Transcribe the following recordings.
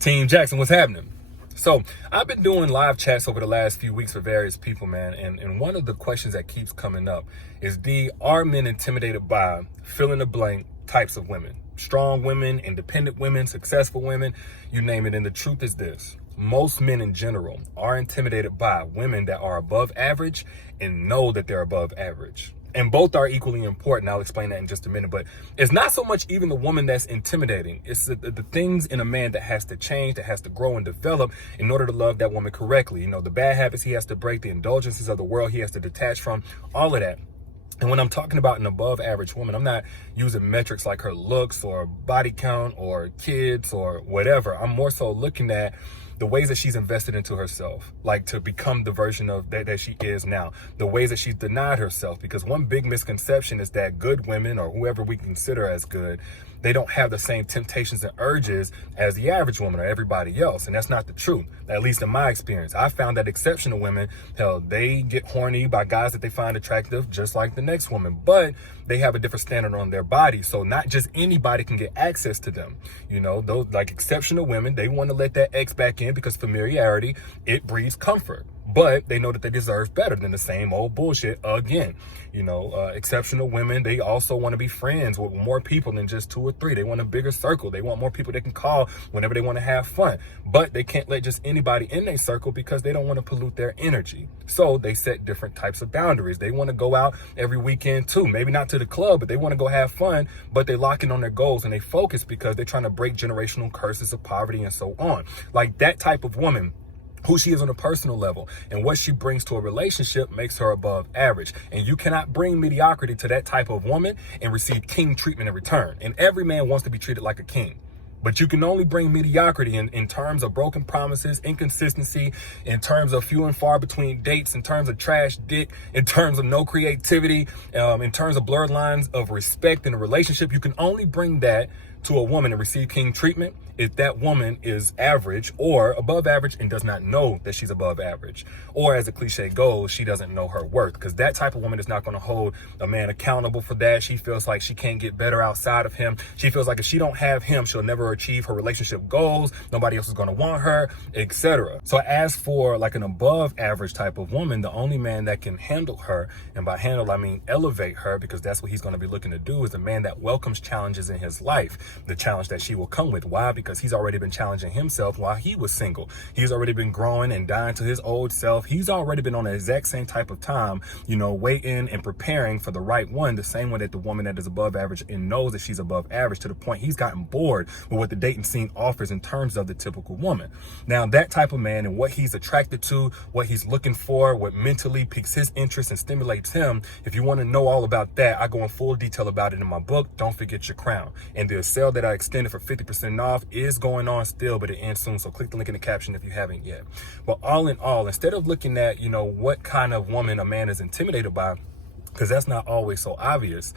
Team Jackson, what's happening? So I've been doing live chats over the last few weeks for various people, man. And one of the questions that keeps coming up is, are men intimidated by fill in the blank types of women? Strong women, independent women, successful women, you name it. And the truth is this: most men in general are intimidated by women that are above average and know that they're above average. And both are equally important. I'll explain that in just a minute. But it's not so much even the woman that's intimidating. It's the things in a man that has to change, that has to grow and develop in order to love that woman correctly. You know, the bad habits he has to break, the indulgences of the world he has to detach from, all of that. And when I'm talking about an above average woman, I'm not using metrics like her looks or body count or kids or whatever. I'm more so looking at the ways that she's invested into herself, like to become the version of that she is now, the ways that she's denied herself. Because one big misconception is that good women, or whoever we consider as good, they don't have the same temptations and urges as the average woman or everybody else. And that's not the truth, at least in my experience. I found that exceptional women, hell, they get horny by guys that they find attractive just like the next woman, but they have a different standard on their body. So not just anybody can get access to them. You know, those like exceptional women, they want to let that X back in because familiarity, it breeds comfort. But they know that they deserve better than the same old bullshit again. You know, exceptional women, they also want to be friends with more people than just 2 or 3. They want a bigger circle. They want more people they can call whenever they want to have fun. But they can't let just anybody in their circle because they don't want to pollute their energy. So they set different types of boundaries. They want to go out every weekend too. Maybe not to the club, but they want to go have fun. But they lock in on their goals and they focus because they're trying to break generational curses of poverty and so on. Like that type of woman, who she is on a personal level and what she brings to a relationship makes her above average. And you cannot bring mediocrity to that type of woman and receive king treatment in return. And every man wants to be treated like a king. But you can only bring mediocrity in terms of broken promises, inconsistency, in terms of few and far between dates, in terms of trash dick, in terms of no creativity, in terms of blurred lines of respect in a relationship. You can only bring that to a woman and receive king treatment if that woman is average or above average and does not know that she's above average. Or as the cliche goes, she doesn't know her worth, because that type of woman is not going to hold a man accountable for that. She feels like she can't get better outside of him. She feels like if she don't have him, she'll never achieve her relationship goals. Nobody else is going to want her, etc. So as for like an above average type of woman, the only man that can handle her, and by handle I mean elevate her, because that's what he's going to be looking to do, is a man that welcomes challenges in his life. The challenge that she will come with. Why? Because he's already been challenging himself while he was single. He's already been growing and dying to his old self. He's already been on the exact same type of time, you know, waiting and preparing for the right one, the same way that the woman that is above average and knows that she's above average, to the point he's gotten bored with what the dating scene offers in terms of the typical woman. Now, that type of man and what he's attracted to, what he's looking for, what mentally piques his interest and stimulates him, if you want to know all about that, I go in full detail about it in my book, Don't Forget Your Crown. And the sale that I extended for 50% off is going on still, but it ends soon. So click the link in the caption if you haven't yet. But all in all, instead of looking at, you know, what kind of woman a man is intimidated by, because that's not always so obvious,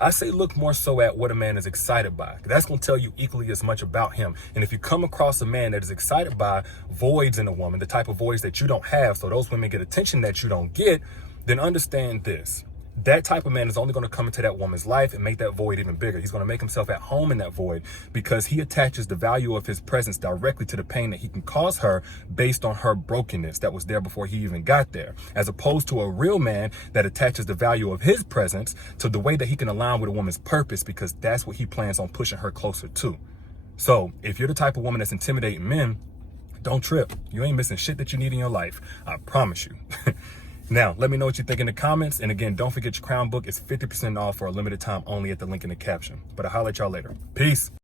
I say look more so at what a man is excited by. That's going to tell you equally as much about him. And if you come across a man that is excited by voids in a woman, the type of voids that you don't have, so those women get attention that you don't get, then understand this: that type of man is only going to come into that woman's life and make that void even bigger. He's going to make himself at home in that void because he attaches the value of his presence directly to the pain that he can cause her based on her brokenness that was there before he even got there, as opposed to a real man that attaches the value of his presence to the way that he can align with a woman's purpose, because that's what he plans on pushing her closer to. So if you're the type of woman that's intimidating men, don't trip. You ain't missing shit that you need in your life. I promise you. Now, let me know what you think in the comments. And again, don't forget your crown book is 50% off for a limited time only at the link in the caption. But I'll holler at y'all later. Peace.